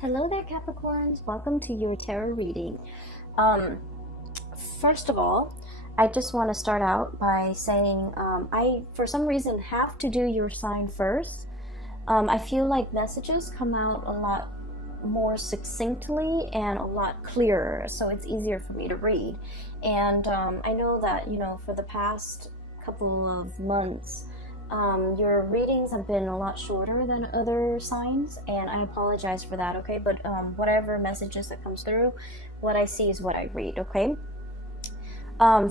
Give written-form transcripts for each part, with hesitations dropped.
Hello there, Capricorns. Welcome to your tarot reading. Um, First of all, I just want to start out by saying I, for some reason, have to do your sign first. I feel like messages come out a lot more succinctly and a lot clearer, so it's easier for me to read. And I know that, for the past couple of months, your readings have been a lot shorter than other signs, and I apologize for that, okay? But whatever messages that comes through, what I see is what I read, okay?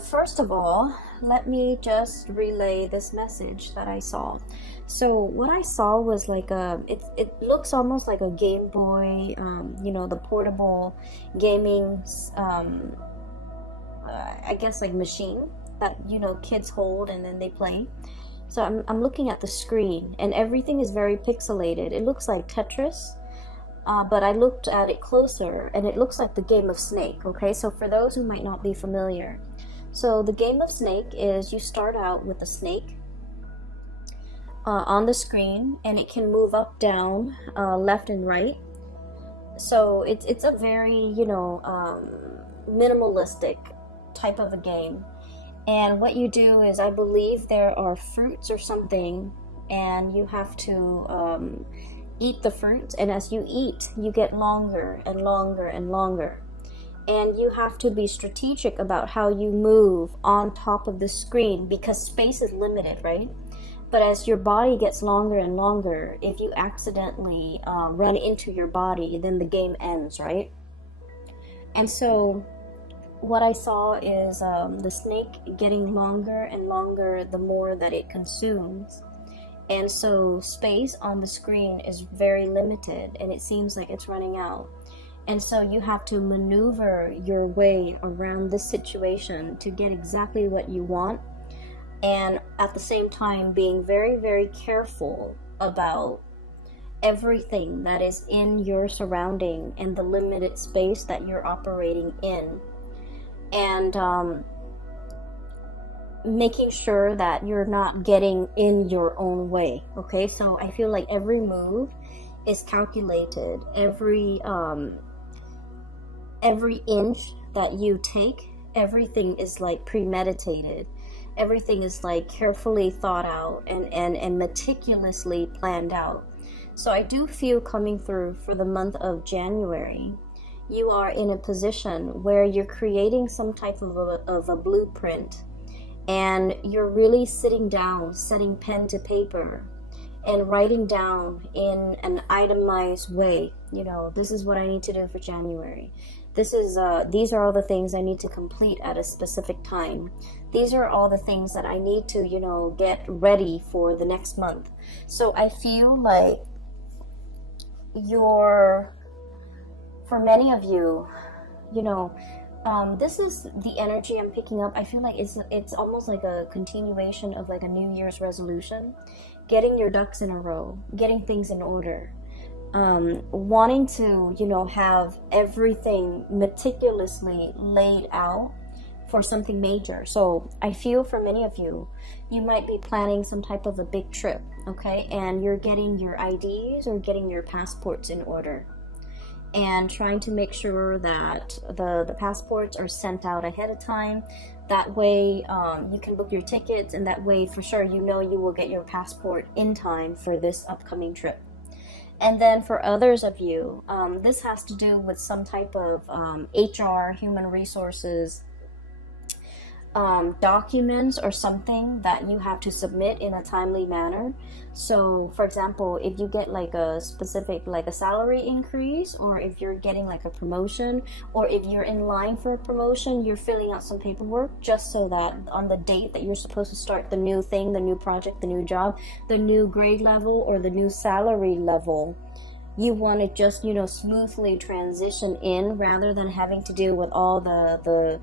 First of all, let me just relay this message that I saw. So what I saw was like it looks almost like a Game Boy, the portable gaming, I guess like machine that, kids hold and then they play. So I'm looking at the screen and everything is very pixelated. It looks like Tetris, but I looked at it closer and it looks like the game of Snake, okay? So for those who might not be familiar, so the game of Snake is you start out with a snake on the screen and it can move up, down, left and right. So it's a very, minimalistic type of a game. And what you do is, I believe there are fruits or something, and you have to eat the fruits. And as you eat, you get longer and longer and longer. And you have to be strategic about how you move on top of the screen because space is limited, right? But as your body gets longer and longer, if you accidentally run into your body, then the game ends, right? And so what I saw is the snake getting longer and longer the more that it consumes. And so space on the screen is very limited and it seems like it's running out. And so you have to maneuver your way around this situation to get exactly what you want. And at the same time being very, very careful about everything that is in your surrounding and the limited space that you're operating in. And making sure that you're not getting in your own way, okay? So I feel like every move is calculated. Every inch that you take, everything is like premeditated. Everything is like carefully thought out and meticulously planned out. So I do feel coming through for the month of January, you are in a position where you're creating some type of a blueprint, and you're really sitting down, setting pen to paper and writing down in an itemized way, this is what I need to do for January. These are all the things I need to complete at a specific time. These are all the things that I need to, get ready for the next month. So I feel like for many of you, this is the energy I'm picking up. I feel like it's almost like a continuation of like a New Year's resolution, getting your ducks in a row, getting things in order, wanting to, have everything meticulously laid out for something major. So I feel for many of you, you might be planning some type of a big trip, okay? And you're getting your IDs or getting your passports in order, and trying to make sure that the passports are sent out ahead of time. That way you can book your tickets, and that way for sure you will get your passport in time for this upcoming trip. And then for others of you, this has to do with some type of HR, human resources, documents or something that you have to submit in a timely manner. So for example, if you get like a specific, like a salary increase, or if you're getting like a promotion, or if you're in line for a promotion, you're filling out some paperwork just so that on the date that you're supposed to start the new thing, the new project, the new job, the new grade level, or the new salary level, you want to just smoothly transition in, rather than having to deal with all the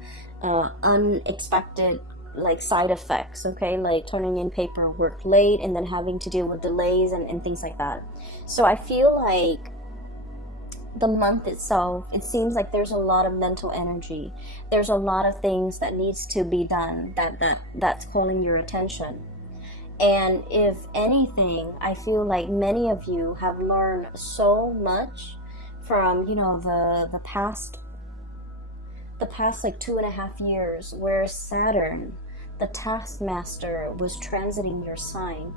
unexpected like side effects, okay, like turning in paperwork late and then having to deal with delays and things like that. So I feel like the month itself, it seems like there's a lot of mental energy. There's a lot of things that needs to be done that's calling your attention. And if anything, I feel like many of you have learned so much from, you know, the past like 2.5 years, where Saturn, the taskmaster, was transiting your sign.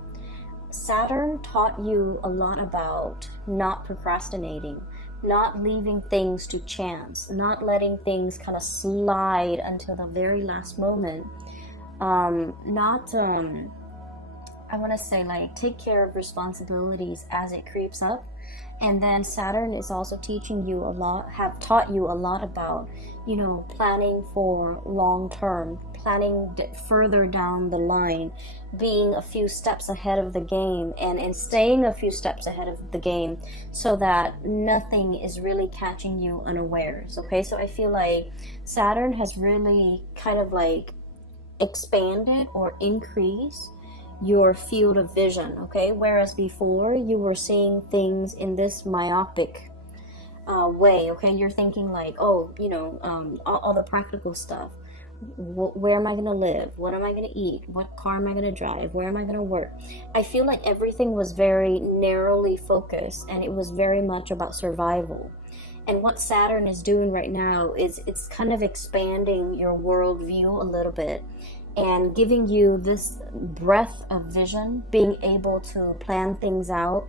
Saturn taught you a lot about not procrastinating, not leaving things to chance, not letting things kind of slide until the very last moment. Not I want to say, like, take care of responsibilities as it creeps up. And then Saturn is also teaching you a lot, have taught you a lot about, you know, planning for long term, planning further down the line, being a few steps ahead of the game, and staying a few steps ahead of the game, so that nothing is really catching you unawares. Okay, so I feel like Saturn has really kind of like expanded or increased your field of vision, okay? Whereas before you were seeing things in this myopic way, okay? You're thinking like, oh, you know, all the practical stuff. Where am I going to live? What am I going to eat? What car am I going to drive? Where am I going to work? I feel like everything was very narrowly focused, and it was very much about survival. And what Saturn is doing right now is it's kind of expanding your worldview a little bit, and giving you this breadth of vision, being able to plan things out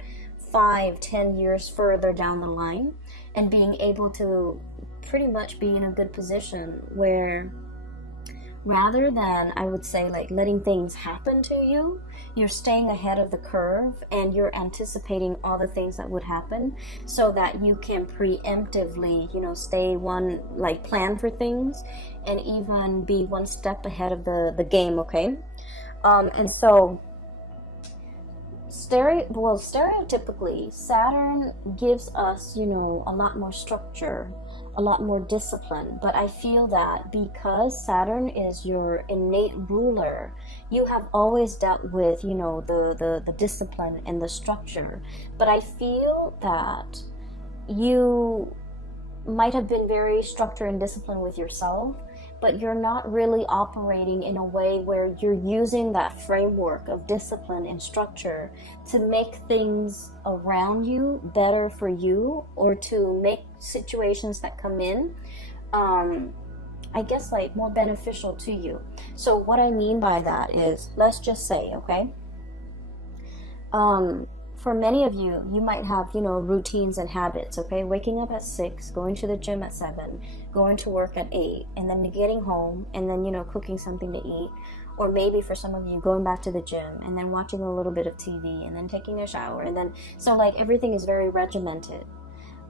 5-10 years further down the line, and being able to pretty much be in a good position where, rather than, I would say, like letting things happen to you, you're staying ahead of the curve, and you're anticipating all the things that would happen, so that you can preemptively, you know, plan for things, and even be one step ahead of the game, okay? And so stereotypically, Saturn gives us, you know, a lot more structure, a lot more discipline. But I feel that because Saturn is your innate ruler, you have always dealt with, you know, the discipline and the structure. But I feel that you might have been very structured and disciplined with yourself, but you're not really operating in a way where you're using that framework of discipline and structure to make things around you better for you, or to make situations that come in, I guess, like more beneficial to you. So what I mean by that is, let's just say, okay, for many of you, you might have, you know, routines and habits, okay? Waking up at 6, going to the gym at 7, going to work at 8, and then getting home, and then, you know, cooking something to eat. Or maybe for some of you, going back to the gym, and then watching a little bit of TV, and then taking a shower, and then, so like everything is very regimented.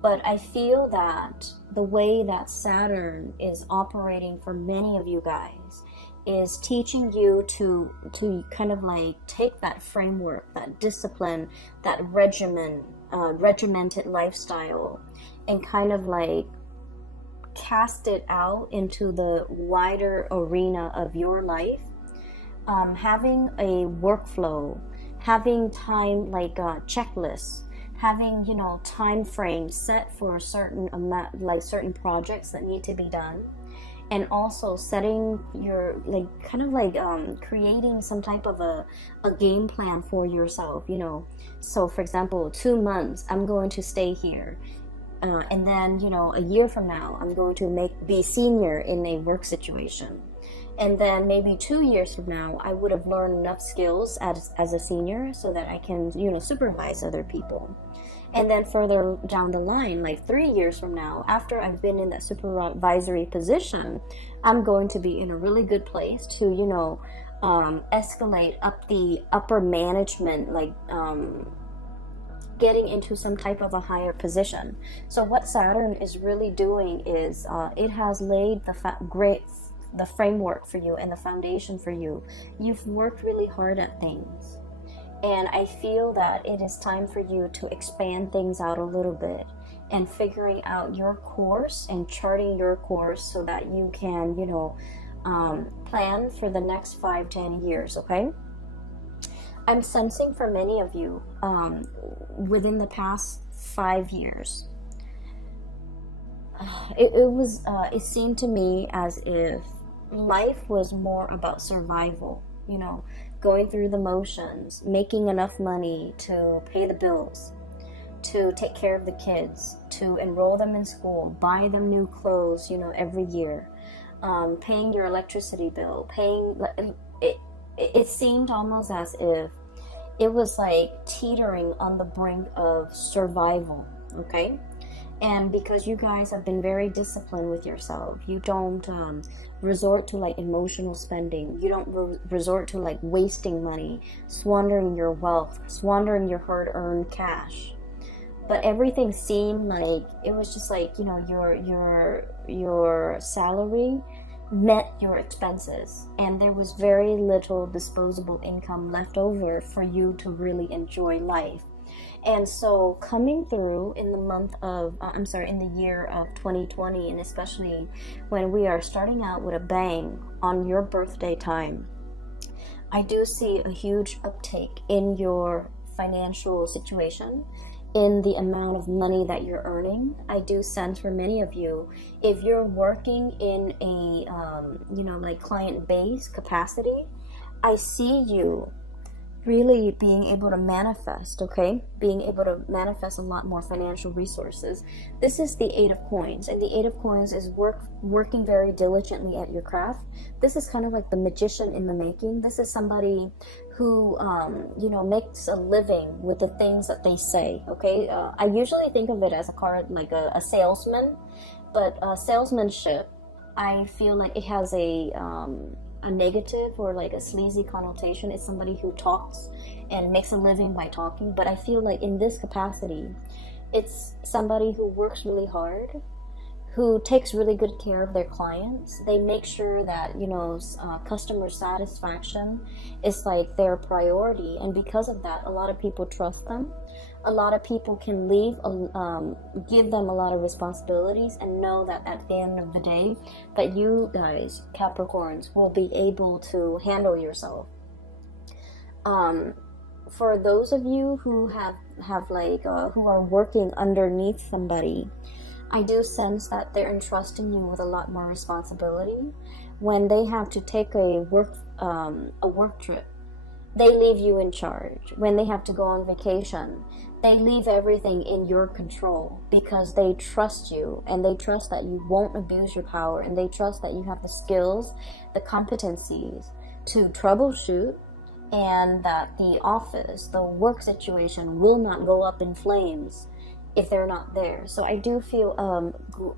But I feel that the way that Saturn is operating for many of you guys is teaching you to kind of like take that framework, that discipline, that regimented lifestyle, and kind of like cast it out into the wider arena of your life. Having a workflow, having time, like a checklist, having, you know, time frames set for a certain amount, like certain projects that need to be done. And also setting your, like, kind of like creating some type of a game plan for yourself, you know. So for example, 2 months I'm going to stay here, and then, you know, a year from now I'm going to be senior in a work situation, and then maybe 2 years from now I would have learned enough skills as a senior so that I can, you know, supervise other people. And then further down the line, like 3 years from now, after I've been in that supervisory position, I'm going to be in a really good place to, you know, escalate up the upper management, like getting into some type of a higher position. So what Saturn is really doing is it has laid the framework for you and the foundation for you. You've worked really hard at things. And I feel that it is time for you to expand things out a little bit, and figuring out your course and charting your course so that you can, you know, plan for the next 5-10 years, okay? I'm sensing for many of you, within the past 5 years, it seemed to me as if life was more about survival, you know, going through the motions, making enough money to pay the bills. to take care of the kids, to enroll them in school, buy them new clothes, every year, paying your electricity bill, it seemed almost as if it was like teetering on the brink of survival, okay? And because you guys have been very disciplined with yourself, you don't resort to like emotional spending. You don't resort to like wasting money, squandering your wealth, squandering your hard-earned cash. But everything seemed like it was just like, your salary met your expenses, and there was very little disposable income left over for you to really enjoy life. And so coming through in the in the year of 2020, and especially when we are starting out with a bang on your birthday time, I do see a huge uptake in your financial situation, in the amount of money that you're earning. I do sense for many of you, if you're working in a, like client-based capacity, I see you really being able to manifest, okay? Being able to manifest a lot more financial resources. This is the Eight of Coins, and the Eight of Coins is working very diligently at your craft. This is kind of like the magician in the making. This is somebody who, makes a living with the things that they say, okay? I usually think of it as a card, like a salesman, but salesmanship, I feel like it has a negative or like a sleazy connotation. It's somebody who talks and makes a living by talking. But I feel like in this capacity, it's somebody who works really hard, who takes really good care of their clients. They make sure that, customer satisfaction is like their priority. And because of that, a lot of people trust them. A lot of people can give them a lot of responsibilities and know that at the end of the day, that you guys, Capricorns, will be able to handle yourself. For those of you who who are working underneath somebody, I do sense that they're entrusting you with a lot more responsibility. When they have to take a work trip, they leave you in charge. When they have to go on vacation, they leave everything in your control because they trust you, and they trust that you won't abuse your power, and they trust that you have the skills, the competencies to troubleshoot, and that the office, the work situation will not go up in flames if they're not there. So I do feel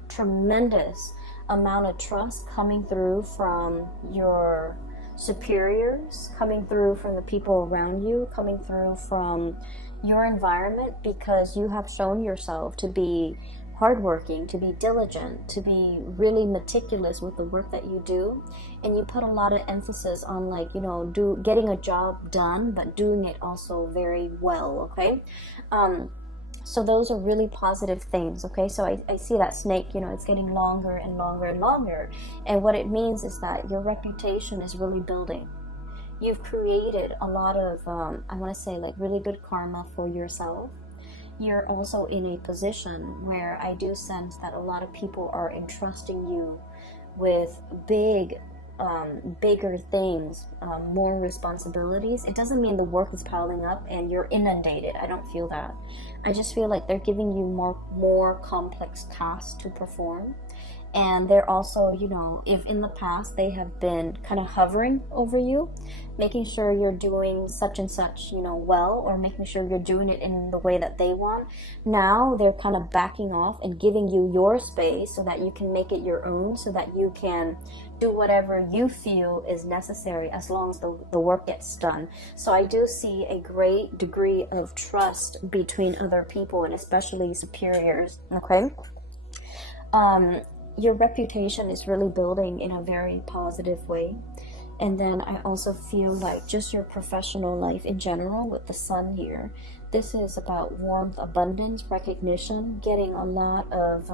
tremendous amount of trust coming through from your superiors, coming through from the people around you, coming through from your environment, because you have shown yourself to be hardworking, to be diligent, to be really meticulous with the work that you do, and you put a lot of emphasis on getting a job done, but doing it also very well, okay? So those are really positive things, okay? So I see that snake, it's getting longer and longer and longer. And what it means is that your reputation is really building. You've created a lot of, I want to say, like really good karma for yourself. You're also in a position where I do sense that a lot of people are entrusting you with bigger things, more responsibilities. It doesn't mean the work is piling up and you're inundated. I don't feel that. I just feel like they're giving you more complex tasks to perform. And they're also, if in the past they have been kind of hovering over you, making sure you're doing such and such, well, or making sure you're doing it in the way that they want. Now they're kind of backing off and giving you your space so that you can make it your own, so that you can do whatever you feel is necessary as long as the work gets done. So I do see a great degree of trust between other people, and especially superiors, okay? Your reputation is really building in a very positive way. And then I also feel like just your professional life in general with the sun here, this is about warmth, abundance, recognition, getting a lot of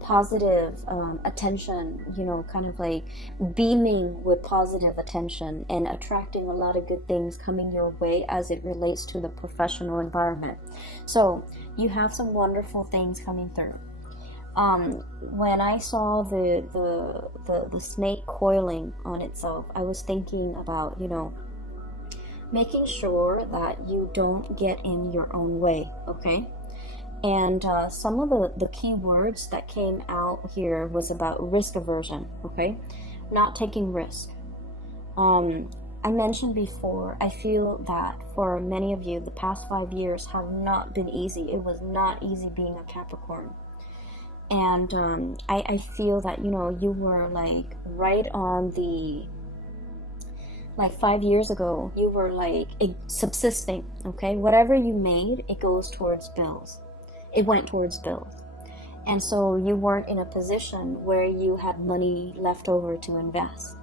positive attention, kind of like beaming with positive attention and attracting a lot of good things coming your way as it relates to the professional environment. So you have some wonderful things coming through. When I saw the snake coiling on itself, I was thinking about, making sure that you don't get in your own way, okay? And some of the key words that came out here was about risk aversion, okay? Not taking risk. I mentioned before, I feel that for many of you, the past 5 years have not been easy. It was not easy being a Capricorn. And I feel that, you were like right on the, like 5 years ago, you were like subsisting, okay? Whatever you made, it goes towards bills. It went towards bills. And so you weren't in a position where you had money left over to invest,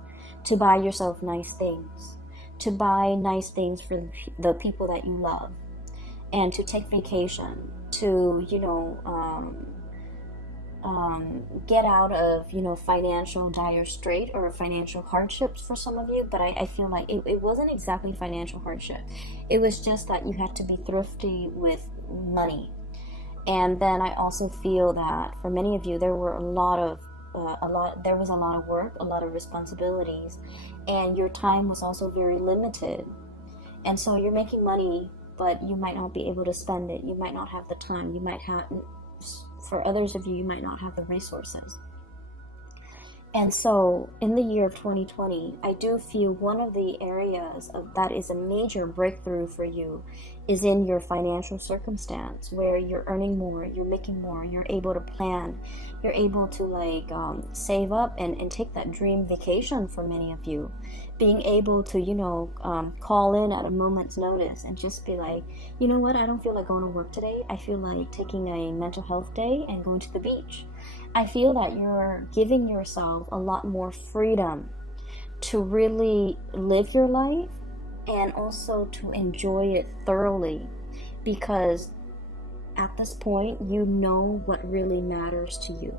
to buy yourself nice things, to buy nice things for the people that you love, and to take vacation, to, get out of, financial dire strait or financial hardships for some of you. But I feel like it wasn't exactly financial hardship. It was just that you had to be thrifty with money. And then I also feel that for many of you, there was a lot of work, a lot of responsibilities, and your time was also very limited. And so you're making money, but you might not be able to spend it. You might not have the time. For others of you, you might not have the resources. And so in the year of 2020, I do feel one of the areas that is a major breakthrough for you is in your financial circumstance, where you're earning more, you're making more, you're able to plan, you're able to save up and take that dream vacation for many of you. Being able to, call in at a moment's notice and just be like, you know what, I don't feel like going to work today. I feel like taking a mental health day and going to the beach. I feel that you're giving yourself a lot more freedom to really live your life and also to enjoy it thoroughly, because at this point, you know what really matters to you.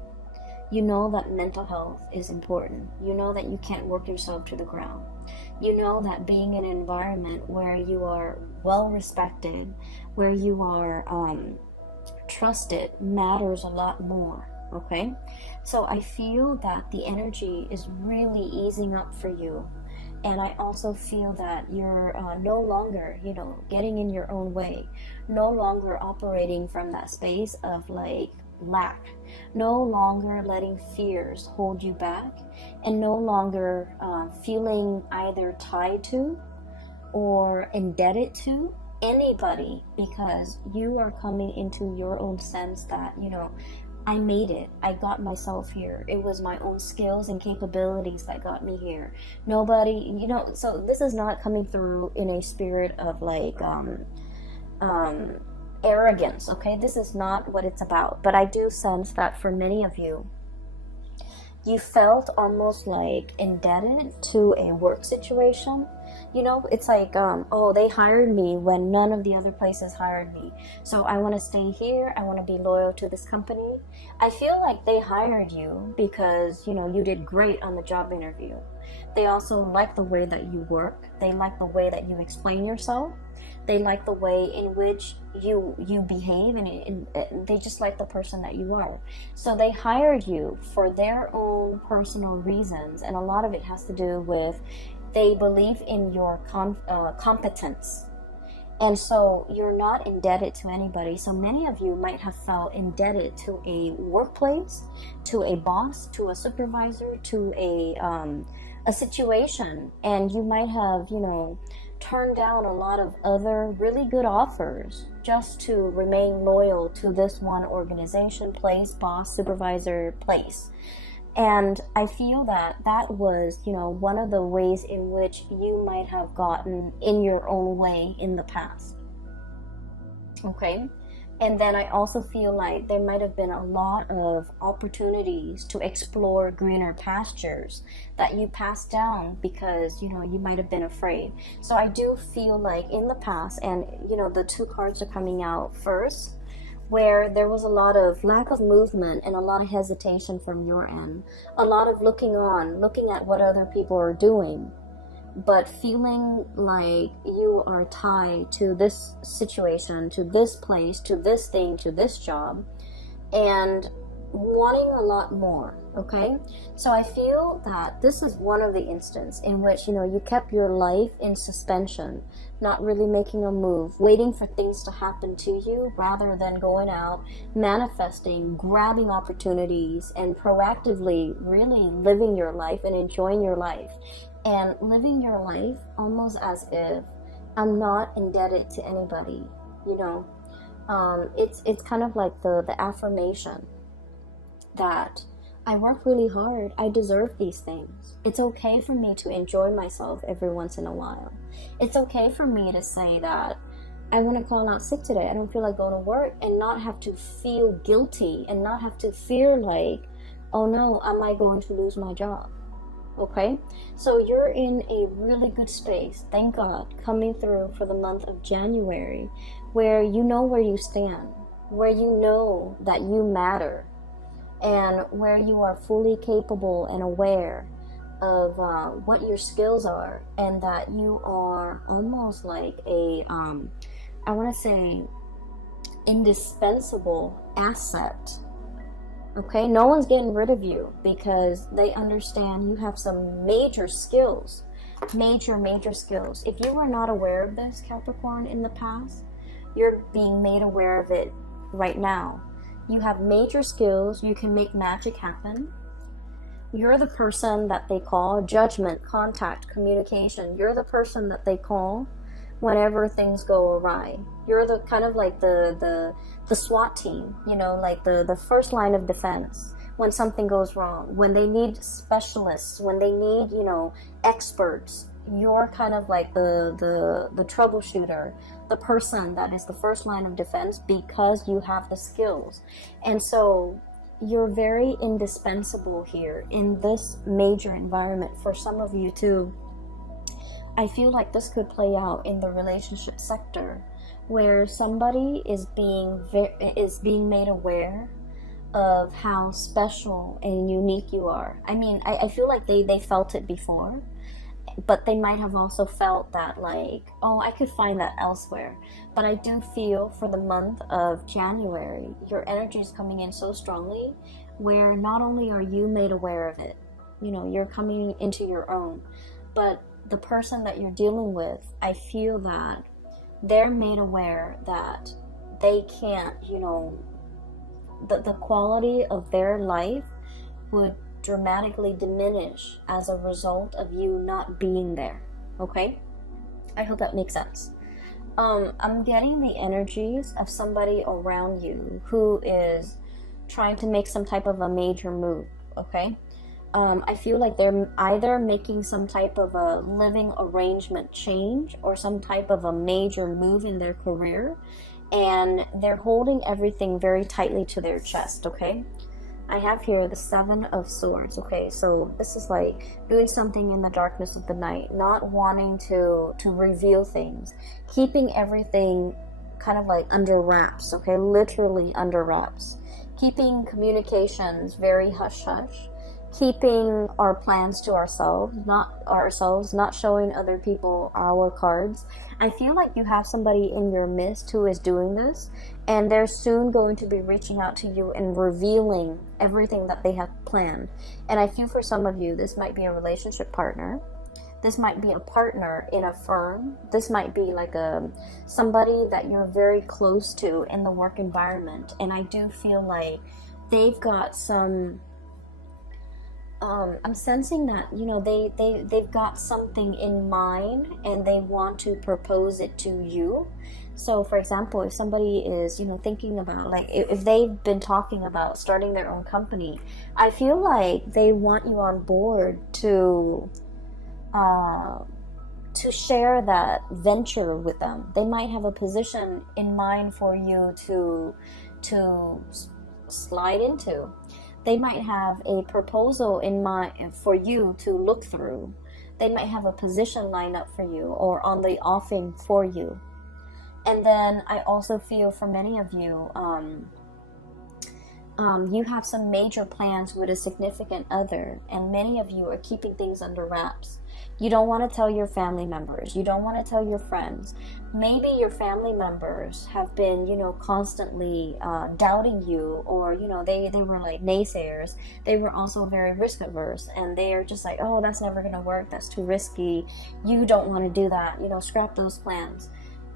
You know that mental health is important. You know that you can't work yourself to the ground. You know that being in an environment where you are well respected, where you are trusted, matters a lot more. Okay, so I feel that the energy is really easing up for you. And I also feel that you're no longer, getting in your own way, no longer operating from that space of like lack, no longer letting fears hold you back, and no longer feeling either tied to or indebted to anybody, because you are coming into your own sense that, I made it. I got myself here. It was my own skills and capabilities that got me here. Nobody, so this is not coming through in a spirit of like arrogance, okay? This is not what it's about. But I do sense that for many of you, you felt almost like indebted to a work situation. It's like, they hired me when none of the other places hired me. So I want to stay here. I want to be loyal to this company. I feel like they hired you because, you did great on the job interview. They also like the way that you work. They like the way that you explain yourself. They like the way in which you behave, and they just like the person that you are. So they hired you for their own personal reasons, and a lot of it has to do with they believe in your competence. And so you're not indebted to anybody. So many of you might have felt indebted to a workplace, to a boss, to a supervisor, to a situation, and you might have, turned down a lot of other really good offers just to remain loyal to this one organization, place, boss, supervisor, place. And I feel that was, one of the ways in which you might have gotten in your own way in the past. Okay? And then I also feel like there might have been a lot of opportunities to explore greener pastures that you passed down because, you might have been afraid. So I do feel like in the past, and, the two cards are coming out first, where there was a lot of lack of movement and a lot of hesitation from your end. A lot of looking at what other people are doing, but feeling like you are tied to this situation, to this place, to this thing, to this job. And wanting a lot more, okay? So I feel that this is one of the instances in which, you kept your life in suspension, not really making a move, waiting for things to happen to you rather than going out, manifesting, grabbing opportunities, and proactively really living your life and enjoying your life. And living your life almost as if I'm not indebted to anybody, It's kind of like the affirmation that I work really hard. I deserve these things. It's okay for me to enjoy myself every once in a while. It's okay for me to say that I want to call out sick today. I don't feel like going to work, and not have to feel guilty and not have to fear like, oh no, am I going to lose my job? Okay, so you're in a really good space, thank God, coming through for the month of January, where you know where you stand, where you know that you matter, and where you are fully capable and aware of what your skills are, and that you are almost like a, I want to say, indispensable asset. Okay, no one's getting rid of you because they understand you have some major skills, major skills. If you were not aware of this, Capricorn, in the past, you're being made aware of it right now. You have major skills. You can make magic happen. You're the person that they call judgment, contact, communication. You're the person that they call whenever things go awry. You're the kind of like the SWAT team, like the first line of defense when something goes wrong, when they need specialists, when they need, experts. You're kind of like the troubleshooter, the person that is the first line of defense because you have the skills. And so you're very indispensable here in this major environment. For some of you too, I feel like this could play out in the relationship sector, where somebody is being made aware of how special and unique you are. I mean, I feel like they felt it before, but they might have also felt that like, oh, I could find that elsewhere. But I do feel for the month of January, your energy is coming in so strongly, where not only are you made aware of it, you're coming into your own, but the person that you're dealing with, I feel that they're made aware that they can't, the quality of their life would dramatically diminish as a result of you not being there. Okay? I hope that makes sense. I'm getting the energies of somebody around you who is trying to make some type of a major move. Okay? I feel like they're either making some type of a living arrangement change or some type of a major move in their career, and they're holding everything very tightly to their chest, okay? I have here the 7 of Swords, okay? So this is like doing something in the darkness of the night, not wanting to reveal things, keeping everything kind of like under wraps, okay? Literally under wraps. Keeping communications very hush-hush. Keeping our plans to ourselves, not showing other people our cards. I feel like you have somebody in your midst who is doing this, and they're soon going to be reaching out to you and revealing everything that they have planned. And I feel for some of you, this might be a relationship partner. This might be a partner in a firm. This might be like somebody that you're very close to in the work environment. And I do feel like they've got some... I'm sensing that, they've got something in mind and they want to propose it to you. So, for example, if somebody is, thinking about, like, if they've been talking about starting their own company, I feel like they want you on board to share that venture with them. They might have a position in mind for you to slide into. They might have a proposal in mind for you to look through. They might have a position lined up for you or on the offing for you. And then I also feel for many of you, you have some major plans with a significant other, and many of you are keeping things under wraps. You don't want to tell your family members. You don't want to tell your friends. Maybe your family members have been, constantly doubting you, or, they were like naysayers. They were also very risk averse, and they are just like, oh, that's never going to work. That's too risky. You don't want to do that. Scrap those plans.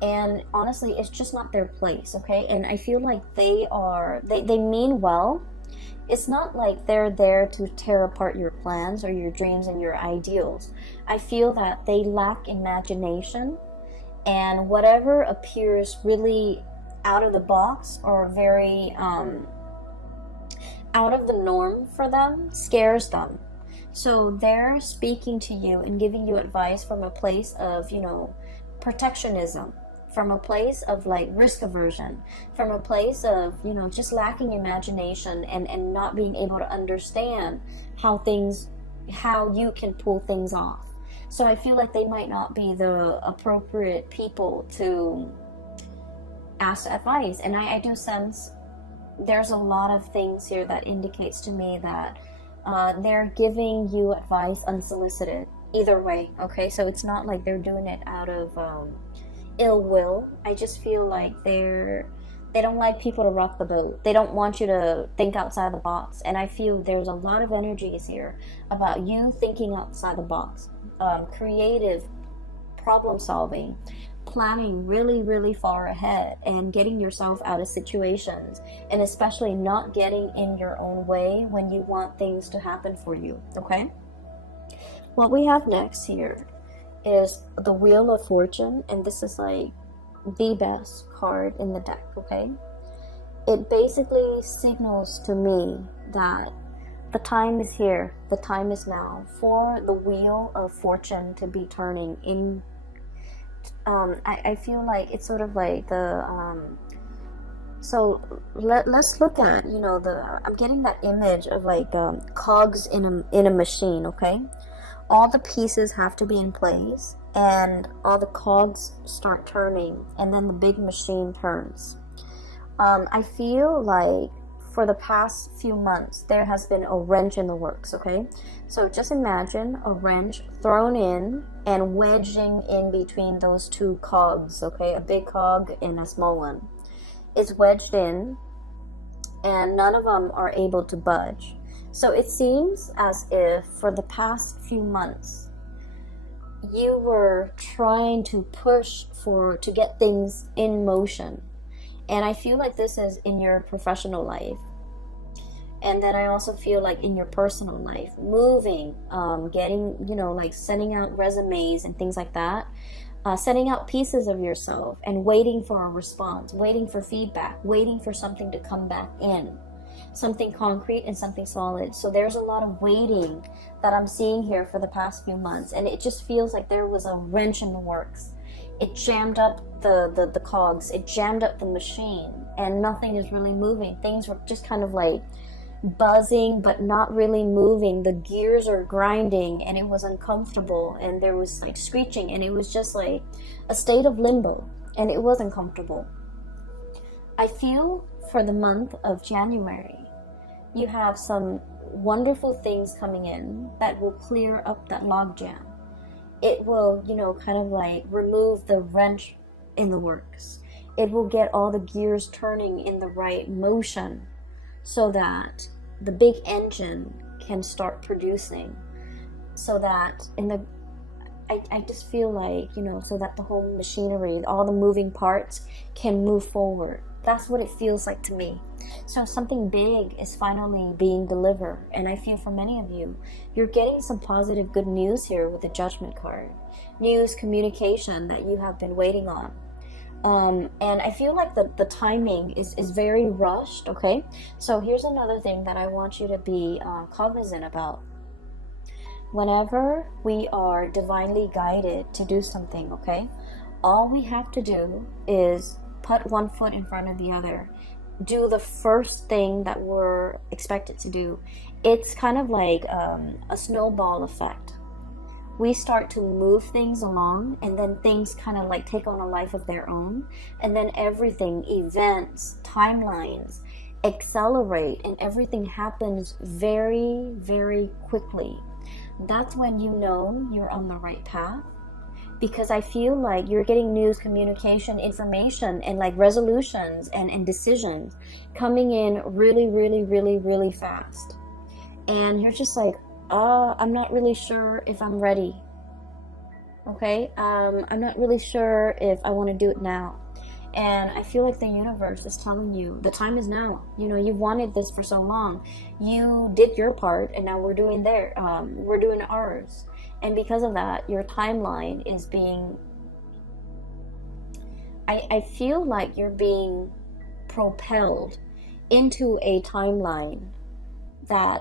And honestly, it's just not their place, okay? And I feel like they mean well. It's not like they're there to tear apart your plans or your dreams and your ideals. I feel that they lack imagination, and whatever appears really out of the box or very out of the norm for them scares them. So they're speaking to you and giving you advice from a place of, protectionism, from a place of like risk aversion, from a place of, just lacking imagination and not being able to understand how you can pull things off. So I feel like they might not be the appropriate people to ask advice. And I do sense there's a lot of things here that indicates to me that they're giving you advice unsolicited. Either way, okay? So it's not like they're doing it out of ill will. I just feel like they don't like people to rock the boat. They don't want you to think outside the box. And I feel there's a lot of energies here about you thinking outside the box, creative problem solving, planning really, really far ahead, and getting yourself out of situations, and especially not getting in your own way when you want things to happen for you, okay? What we have next here is the Wheel of Fortune, and this is like the best card in the deck, okay? It basically signals to me that the time is here, the time is now for the Wheel of Fortune to be turning in. I feel like it's sort of like the so let's look at, I'm getting that image of like cogs in a machine, okay? All the pieces have to be in place, and all the cogs start turning, and then the big machine turns. I feel like for the past few months, there has been a wrench in the works, okay? So just imagine a wrench thrown in and wedging in between those two cogs, okay? A big cog and a small one. It's wedged in, and none of them are able to budge. So it seems as if for the past few months, you were trying to push to get things in motion. And I feel like this is in your professional life. And then I also feel like in your personal life, moving, getting, like sending out resumes and things like that, sending out pieces of yourself and waiting for a response, waiting for feedback, waiting for something to come back in. Something concrete and something solid. So there's a lot of waiting that I'm seeing here for the past few months, and it just feels like there was a wrench in the works. It jammed up the cogs, it jammed up the machine, and nothing is really moving. Things were just kind of like buzzing but not really moving. The gears are grinding, and it was uncomfortable, and there was like screeching, and it was just like a state of limbo, and it wasn't comfortable. I feel for the month of January, you have some wonderful things coming in that will clear up that logjam. It will, kind of like remove the wrench in the works. It will get all the gears turning in the right motion so that the big engine can start producing. So that I just feel like, so that the whole machinery, all the moving parts can move forward. That's what it feels like to me. So something big is finally being delivered. And I feel for many of you, you're getting some positive good news here with the Judgment card. News, communication that you have been waiting on. And I feel like the timing is very rushed, okay? So here's another thing that I want you to be cognizant about. Whenever we are divinely guided to do something, okay? All we have to do is put one foot in front of the other. Do the first thing that we're expected to do. It's kind of like a snowball effect. We start to move things along, and then things kind of like take on a life of their own. And then everything, events, timelines, accelerate, and everything happens very, very quickly. that's when you know you're on the right path. Because I feel like you're getting news, communication, information, and like resolutions and decisions coming in really, really, really, really fast. And you're just like, I'm not really sure if I'm ready. Okay? I'm not really sure if I want to do it now. And I feel like the universe is telling you the time is now. You know, you've wanted this for so long. You did your part, and now we're doing we're doing ours. And because of that, your timeline is being, I feel like you're being propelled into a timeline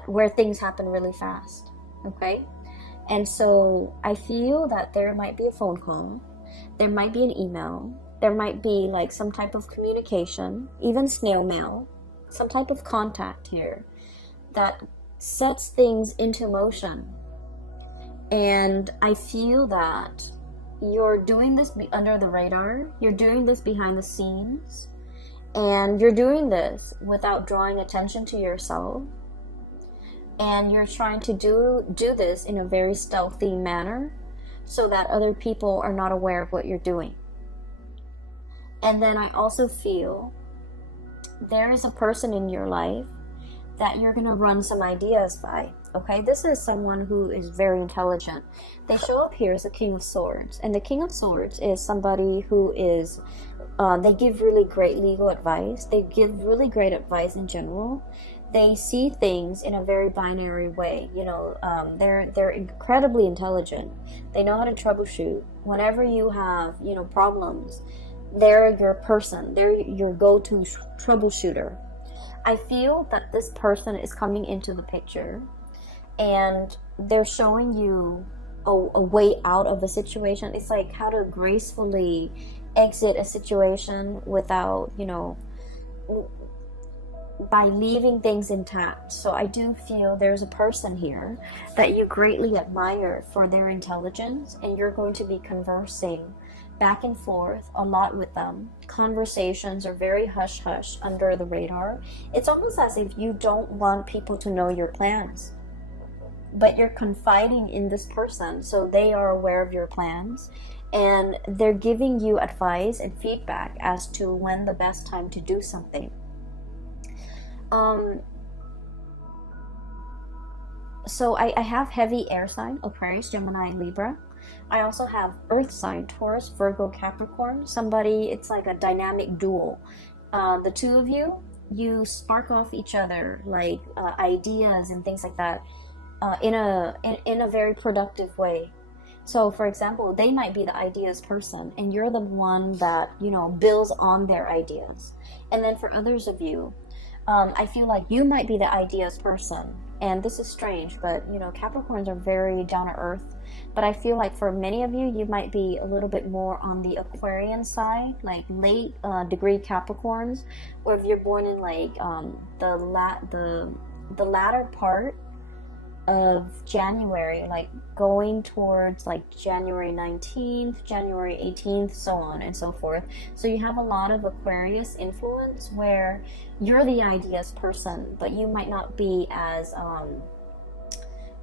where things happen really fast. Okay? And so I feel that there might be a phone call, there might be an email, there might be like some type of communication, even snail mail, some type of contact here that sets things into motion. And I feel that you're doing this under the radar, you're doing this behind the scenes, and you're doing this without drawing attention to yourself. And you're trying to do this in a very stealthy manner so that other people are not aware of what you're doing. And then I also feel there is a person in your life that you're going to run some ideas by. Okay, this is someone who is very intelligent. They show up here as the King of Swords. And the King of Swords is somebody who is, they give really great legal advice. They give really great advice in general. They see things in a very binary way. You know, they're incredibly intelligent. They know how to troubleshoot. Whenever you have, you know, problems, they're your person. They're your go-to troubleshooter. I feel that this person is coming into the picture and they're showing you a way out of a situation. It's like how to gracefully exit a situation without, you know, by leaving things intact. So I do feel there's a person here that you greatly admire for their intelligence, and you're going to be conversing back and forth a lot with them. Conversations are very hush-hush, under the radar. It's almost as if you don't want people to know your plans, but you're confiding in this person, so they are aware of your plans, and they're giving you advice and feedback as to when the best time to do something. So I have heavy air sign, Aquarius, Gemini, Libra. I also have earth sign, Taurus, Virgo, Capricorn. Somebody, it's like a dynamic duel. The two of you, you spark off each other, like ideas and things like that, in a very productive way. So, for example, they might be the ideas person, and you're the one that, you know, builds on their ideas. And then for others of you, I feel like you might be the ideas person. And this is strange, but, you know, Capricorns are very down to earth. But I feel like for many of you, you might be a little bit more on the Aquarian side, like late degree Capricorns, or if you're born in like the latter part of January, like going towards like January 19th, January 18th, so on and so forth. So you have a lot of Aquarius influence where you're the ideas person, but you might not be as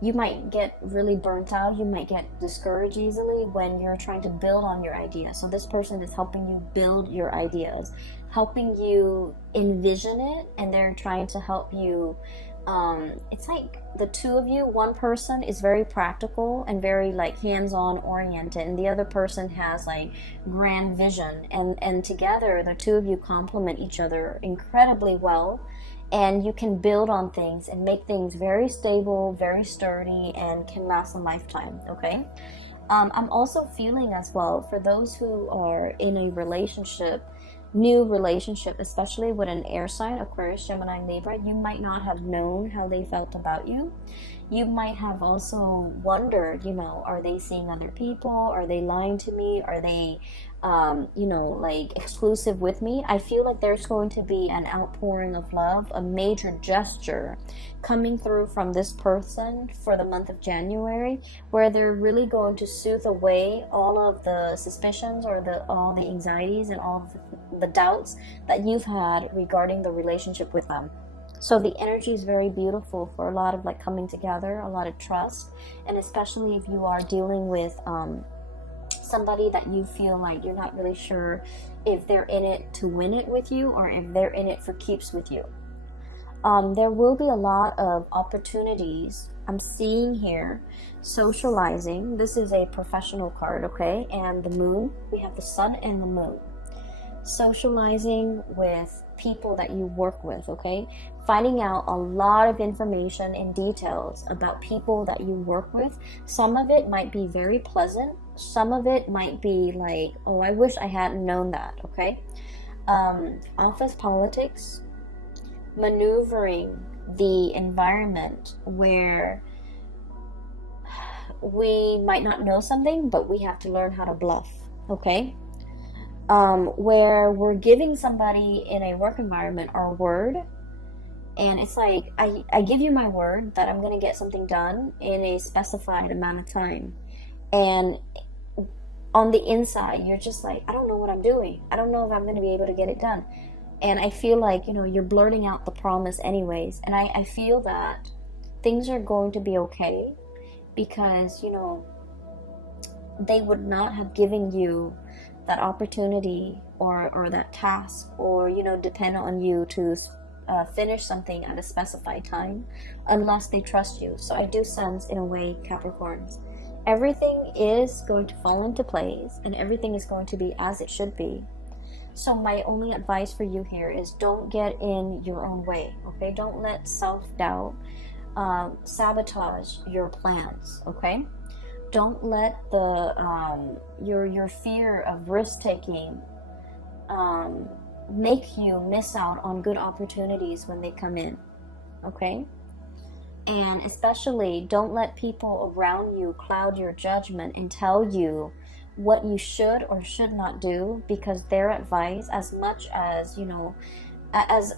you might get really burnt out, you might get discouraged easily when you're trying to build on your ideas. So this person is helping you build your ideas, helping you envision it, and they're trying to help you. It's like the two of you, one person is very practical and very like hands-on oriented, and the other person has like grand vision, and together the two of you complement each other incredibly well, and you can build on things and make things very stable, very sturdy, and can last a lifetime. Okay. I'm also feeling as well for those who are in a relationship, new relationship, especially with an air sign, Aquarius, Gemini, Libra, you might not have known how they felt about you. You might have also wondered, you know, are they seeing other people? Are they lying to me? Are they, you know, like exclusive with me? I feel like there's going to be an outpouring of love, a major gesture coming through from this person for the month of January, where they're really going to soothe away all of the suspicions or all the anxieties and all of the doubts that you've had regarding the relationship with them. So the energy is very beautiful for a lot of like coming together, a lot of trust, and especially if you are dealing with somebody that you feel like you're not really sure if they're in it to win it with you or if they're in it for keeps with you. There will be a lot of opportunities. I'm seeing here socializing. This is a professional card, okay? And the moon, we have the sun and the moon. Socializing with people that you work with, okay? Finding out a lot of information and details about people that you work with. Some of it might be very pleasant. Some of it might be like, oh, I wish I hadn't known that, okay? Office politics, maneuvering the environment where we might not know something, but we have to learn how to bluff, okay? Where we're giving somebody in a work environment our word, and it's like, I give you my word that I'm going to get something done in a specified amount of time, and on the inside you're just like, I don't know what I'm doing, I don't know if I'm going to be able to get it done. And I feel like, you know, you're blurting out the promise anyways, and I feel that things are going to be okay, because, you know, they would not have given you that opportunity or that task, or, you know, depend on you to finish something at a specified time unless they trust you. So I do sense, in a way, Capricorns, everything is going to fall into place and everything is going to be as it should be. So my only advice for you here is don't get in your own way, okay? Don't let self-doubt sabotage your plans, okay? Don't let the your fear of risk-taking make you miss out on good opportunities when they come in, okay? And especially don't let people around you cloud your judgment and tell you what you should or should not do, because their advice, as much as, you know, as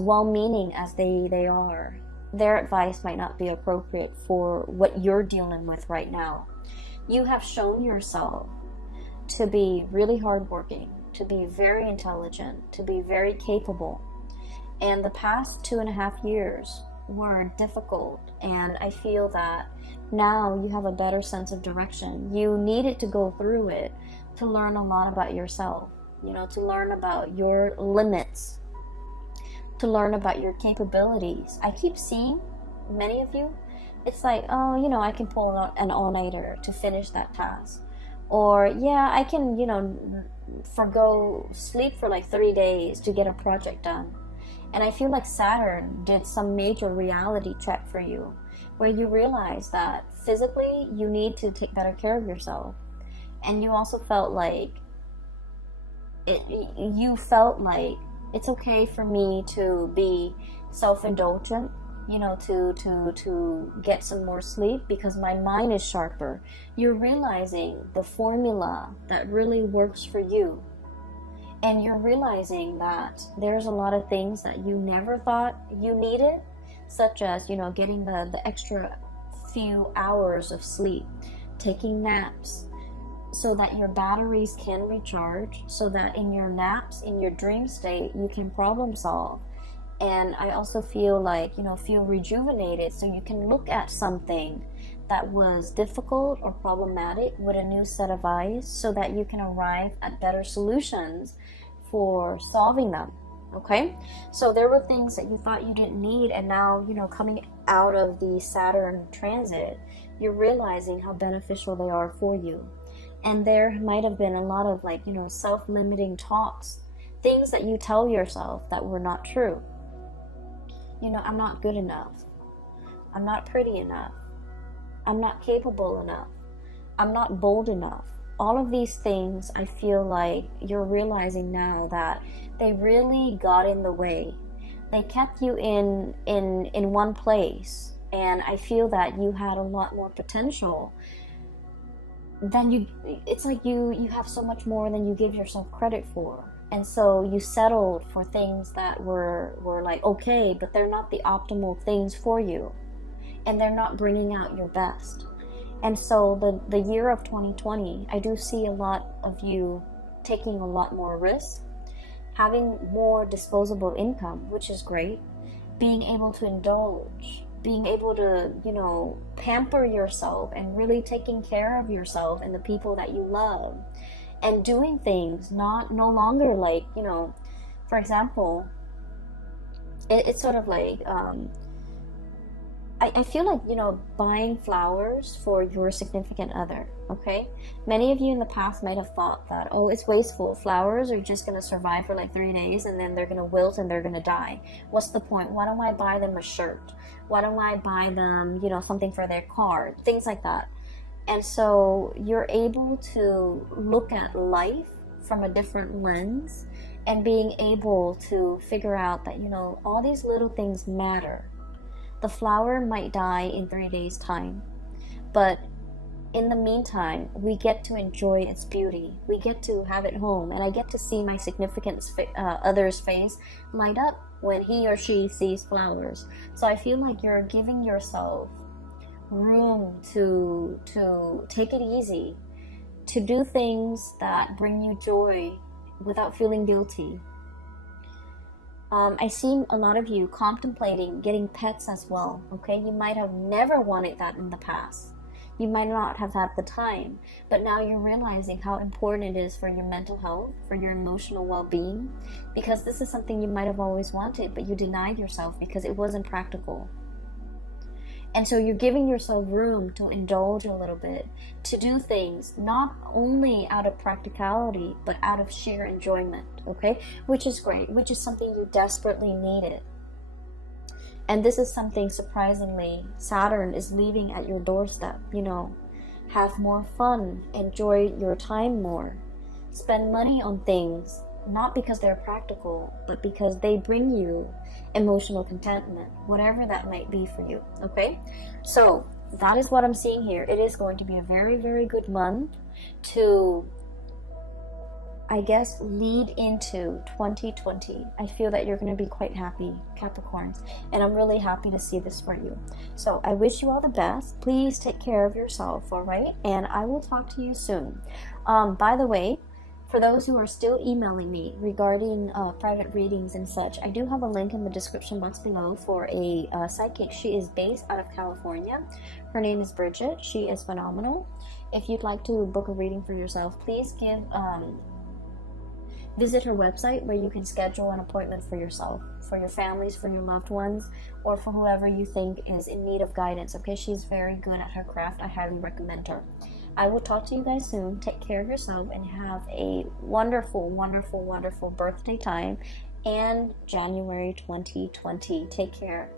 well-meaning as they are, their advice might not be appropriate for what you're dealing with right now. You have shown yourself to be really hardworking, to be very intelligent, to be very capable, and the past 2.5 years were difficult, and I feel that now you have a better sense of direction. You needed to go through it to learn a lot about yourself, you know, to learn about your limits, to learn about your capabilities. I keep seeing many of you, it's like, oh, you know, I can pull out an all-nighter to finish that task, or yeah, I can, you know, forgo sleep for like 3 days to get a project done. And I feel like Saturn did some major reality check for you, where you realize that physically you need to take better care of yourself. And you also felt like you felt like it's okay for me to be self-indulgent, you know, to get some more sleep because my mind is sharper. You're realizing the formula that really works for you. And you're realizing that there's a lot of things that you never thought you needed, such as, you know, getting the extra few hours of sleep, taking naps, so that your batteries can recharge, so that in your naps, in your dream state, you can problem solve. And I also feel like, you know, feel rejuvenated, so you can look at something that was difficult or problematic with a new set of eyes, so that you can arrive at better solutions for solving them. Okay, so there were things that you thought you didn't need, and now, you know, coming out of the Saturn transit, you're realizing how beneficial they are for you. And there might have been a lot of, like, you know, self-limiting talks, things that you tell yourself that were not true. You know, I'm not good enough, I'm not pretty enough, I'm not capable enough, I'm not bold enough. All of these things, I feel like you're realizing now that they really got in the way. They kept you in one place, and I feel that you had a lot more potential than you. It's like you have so much more than you give yourself credit for. And so you settled for things that were like okay, but they're not the optimal things for you, and they're not bringing out your best. And so the year of 2020, I do see a lot of you taking a lot more risk, having more disposable income, which is great, being able to indulge, being able to, you know, pamper yourself and really taking care of yourself and the people that you love, and doing things no longer like, you know, for example, it's sort of like, I feel like, you know, buying flowers for your significant other, okay? Many of you in the past might have thought that, oh, it's wasteful. Flowers are just going to survive for like 3 days and then they're going to wilt and they're going to die. What's the point? Why don't I buy them a shirt? Why don't I buy them, you know, something for their car? Things like that. And so you're able to look at life from a different lens and being able to figure out that, you know, all these little things matter. The flower might die in 3 days' time, but in the meantime, we get to enjoy its beauty. We get to have it home, and I get to see my significant other's face light up when he or she sees flowers. So I feel like you're giving yourself room to take it easy, to do things that bring you joy without feeling guilty. I see a lot of you contemplating getting pets as well, okay? You might have never wanted that in the past. You might not have had the time, but now you're realizing how important it is for your mental health, for your emotional well-being, because this is something you might have always wanted, but you denied yourself because it wasn't practical. And so you're giving yourself room to indulge a little bit, to do things not only out of practicality, but out of sheer enjoyment, okay? Which is great, which is something you desperately needed. And this is something, surprisingly, Saturn is leaving at your doorstep, you know. Have more fun, enjoy your time more, spend money on things, not because they're practical, but because they bring you emotional contentment, whatever that might be for you, okay? So that is what I'm seeing here. It is going to be a very, very good month to, I guess, lead into 2020. I feel that you're going to be quite happy, Capricorns, and I'm really happy to see this for you. So I wish you all the best. Please take care of yourself, all right? And I will talk to you soon. By the way, for those who are still emailing me regarding private readings and such, I do have a link in the description box below for a psychic. She is based out of California. Her name is Bridget. She is phenomenal. If you'd like to book a reading for yourself, please visit her website where you can schedule an appointment for yourself, for your families, for your loved ones, or for whoever you think is in need of guidance, okay? She's very good at her craft. I highly recommend her. I will talk to you guys soon. Take care of yourself and have a wonderful, wonderful, wonderful birthday time and January 2020. Take care.